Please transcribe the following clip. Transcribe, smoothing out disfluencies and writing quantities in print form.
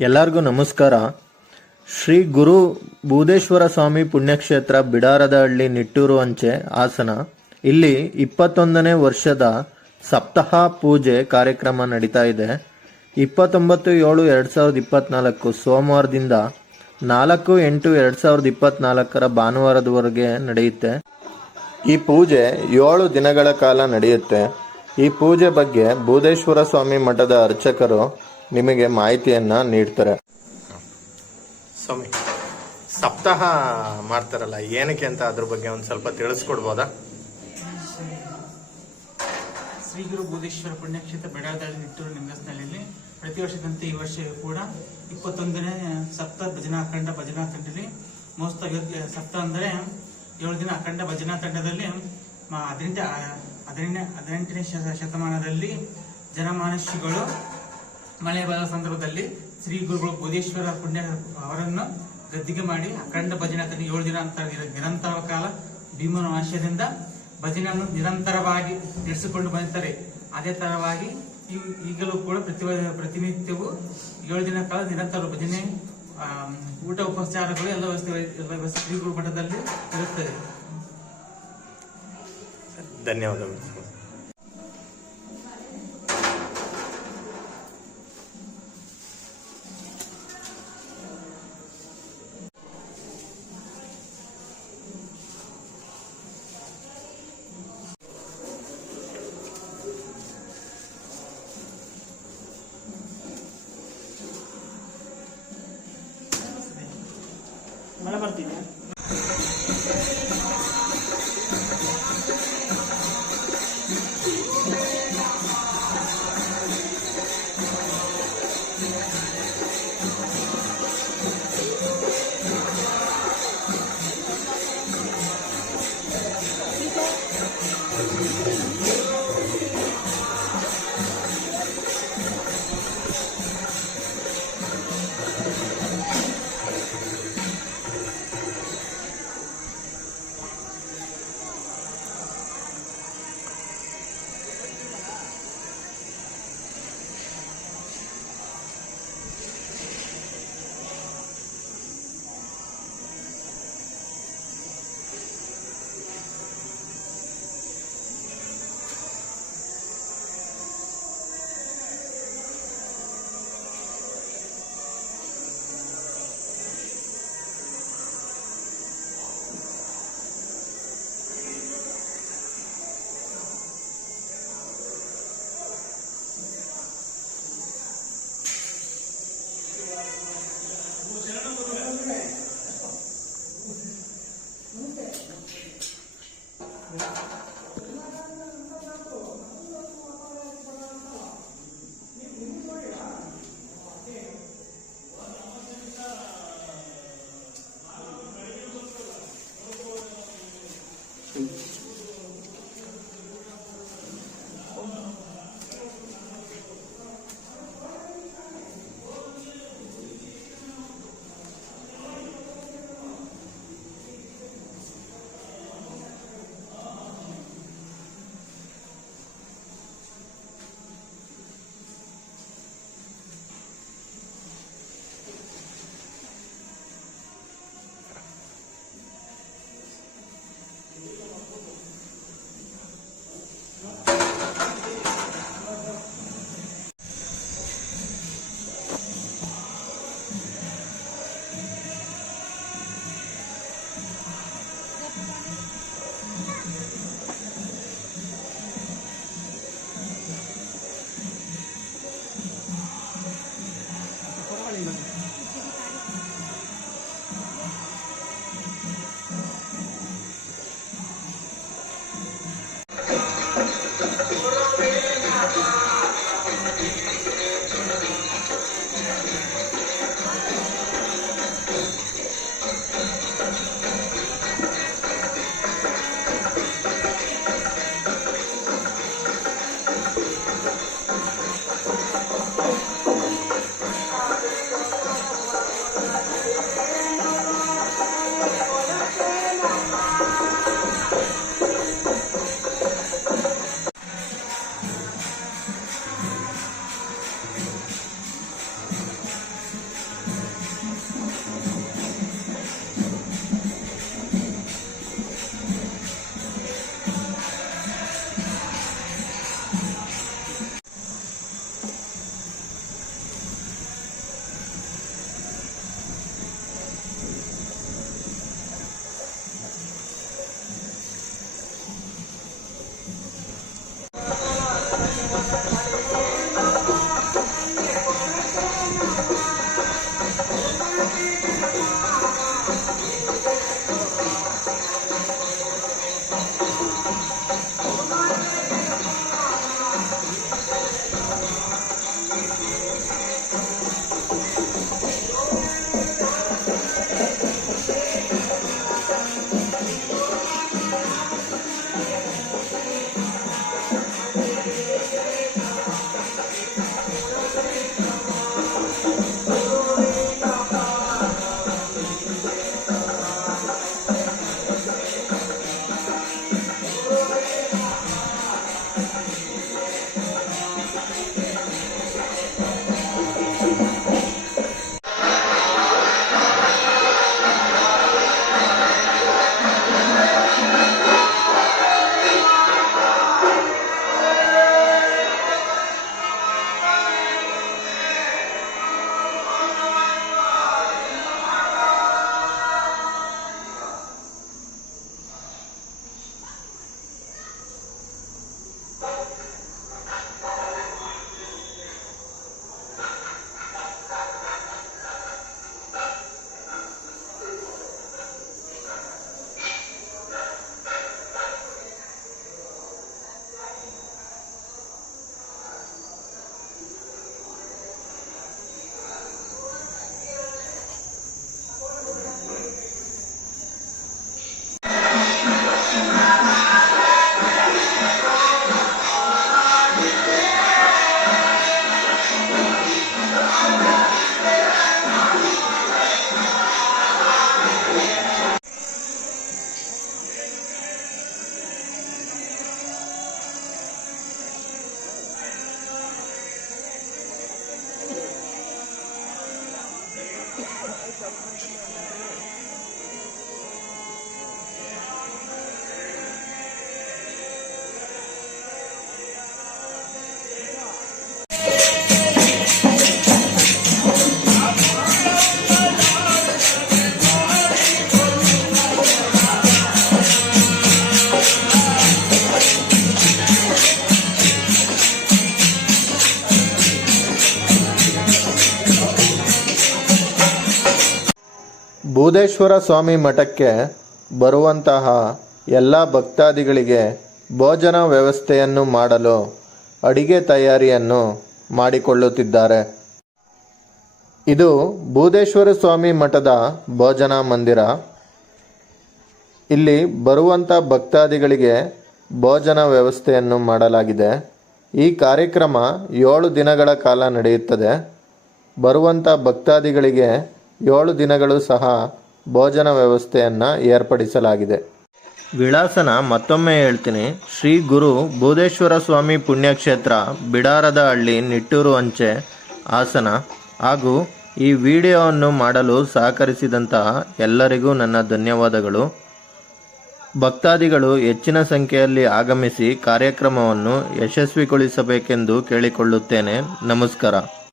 ಎಲ್ಲರಿಗೂ ನಮಸ್ಕಾರ. ಶ್ರೀ ಗುರು ಬೂದೇಶ್ವರ ಸ್ವಾಮಿ ಪುಣ್ಯಕ್ಷೇತ್ರ ಬಿಡಾರದಹಳ್ಳಿ ನಿಟ್ಟೂರು ಅಂಚೆ ಹಾಸನ. ಇಲ್ಲಿ 21ನೇ ವರ್ಷದ ಸಪ್ತಾಹ ಪೂಜೆ ಕಾರ್ಯಕ್ರಮ ನಡೀತಾ ಇದೆ. 29/7/2024 ಸೋಮವಾರದಿಂದ 4/8/2024 ಭಾನುವಾರದವರೆಗೆ ನಡೆಯುತ್ತೆ. ಈ ಪೂಜೆ 7 ದಿನಗಳ ಕಾಲ ನಡೆಯುತ್ತೆ. ಈ ಪೂಜೆ ಬಗ್ಗೆ ಬೂದೇಶ್ವರ ಸ್ವಾಮಿ ಮಠದ ಅರ್ಚಕರು ನಿಮಗೆ ಮಾಹಿತಿಯನ್ನ ನೀಡ್ತಾರೆ. ಸ್ವಾಮಿ, ಸಪ್ತಾಹ ಮಾಡ್ತಾರಲ್ಲ, ಏನಕ್ಕೆ ಅಂತ ಅದ್ರ ಬಗ್ಗೆ ಒಂದು ಸ್ವಲ್ಪ ತಿಳಿಸ್ಕೊಡ್ಬೋದಾ? ಶ್ರೀ ಗುರು ಬೂದೇಶ್ವರ ಪುಣ್ಯಕ್ಷೇತ್ರ ಬಿಡಾರದಹಳ್ಳಿ ನಿಟ್ಟೂರು ಲಿಂಗಸ್ನಳ್ಳಿಯಲ್ಲಿ ಪ್ರತಿ ವರ್ಷದಂತೆ ಈ ವರ್ಷ ಕೂಡ 21ನೇ ಸಪ್ತಾಹ ಭಜನಾ ಅಖಂಡ ಭಜನಾ ತಂಡದಲ್ಲಿ ಮಹೋತ್ಸವ. ಸಪ್ತಾಹ ಅಂದರೆ 7 ದಿನ ಅಖಂಡ ಭಜನಾ ತಂಡದಲ್ಲಿ 18ನೇ ಶತಮಾನದಲ್ಲಿ ಜನಮಾನಸಿಗಳು ಮಳೆ ಬರದ ಸಂದರ್ಭದಲ್ಲಿ ಶ್ರೀ ಗುರುಗಳು ಬೂದೇಶ್ವರ ಪುಣ್ಯ ಅವರನ್ನು ಗದ್ದಿಗೆ ಮಾಡಿ ಅಖಂಡ ಭಜನೆ 7 ದಿನ ಅಂತ ನಿರಂತರ ಕಾಲ ಭೀಮನ ಆಶಯದಿಂದ ಭಜನೆಯನ್ನು ನಿರಂತರವಾಗಿ ನಡೆಸಿಕೊಂಡು ಬಂದಿದ್ದಾರೆ. ಅದೇ ತರವಾಗಿ ಈಗಲೂ ಕೂಡ ಪ್ರತಿನಿತ್ಯವೂ 7 ದಿನ ಕಾಲ ನಿರಂತರ ಭಜನೆ, ಊಟ ಉಪಚಾರಗಳು ಎಲ್ಲ ವ್ಯವಸ್ಥೆ ಶ್ರೀ ಗುರು ಮಠದಲ್ಲಿ ಇರುತ್ತದೆ. ಧನ್ಯವಾದಗಳು. ಮಳೆ ಬರ್ತಿದೆ. ಬೂದೇಶ್ವರ ಸ್ವಾಮಿ ಮಠಕ್ಕೆ ಬರುವಂತಹ ಎಲ್ಲ ಭಕ್ತಾದಿಗಳಿಗೆ ಭೋಜನ ವ್ಯವಸ್ಥೆಯನ್ನು ಮಾಡಲು ಅಡಿಗೆ ತಯಾರಿಯನ್ನು ಮಾಡಿಕೊಳ್ಳುತ್ತಿದ್ದಾರೆ. ಇದು ಬೂದೇಶ್ವರ ಸ್ವಾಮಿ ಮಠದ ಭೋಜನ ಮಂದಿರ. ಇಲ್ಲಿ ಬರುವಂಥ ಭಕ್ತಾದಿಗಳಿಗೆ ಭೋಜನ ವ್ಯವಸ್ಥೆಯನ್ನು ಮಾಡಲಾಗಿದೆ. ಈ ಕಾರ್ಯಕ್ರಮ 7 ದಿನಗಳ ಕಾಲ ನಡೆಯುತ್ತದೆ. ಬರುವಂಥ ಭಕ್ತಾದಿಗಳಿಗೆ 7 ದಿನಗಳು ಸಹ ಭೋಜನ ವ್ಯವಸ್ಥೆಯನ್ನು ಏರ್ಪಡಿಸಲಾಗಿದೆ. ವಿಳಾಸನ ಮತ್ತೊಮ್ಮೆ ಹೇಳ್ತೀನಿ. ಶ್ರೀ ಗುರು ಬೂದೇಶ್ವರ ಸ್ವಾಮಿ ಪುಣ್ಯಕ್ಷೇತ್ರ, ಬಿಡಾರದ ಹಳ್ಳಿ, ನಿಟ್ಟೂರು ಅಂಚೆ, ಹಾಸನ. ಹಾಗೂ ಈ ವಿಡಿಯೋವನ್ನು ಮಾಡಲು ಸಹಕರಿಸಿದಂತಹ ಎಲ್ಲರಿಗೂ ನನ್ನ ಧನ್ಯವಾದಗಳು. ಭಕ್ತಾದಿಗಳು ಹೆಚ್ಚಿನ ಸಂಖ್ಯೆಯಲ್ಲಿ ಆಗಮಿಸಿ ಕಾರ್ಯಕ್ರಮವನ್ನು ಯಶಸ್ವಿಗೊಳಿಸಬೇಕೆಂದು ಕೇಳಿಕೊಳ್ಳುತ್ತೇನೆ. ನಮಸ್ಕಾರ.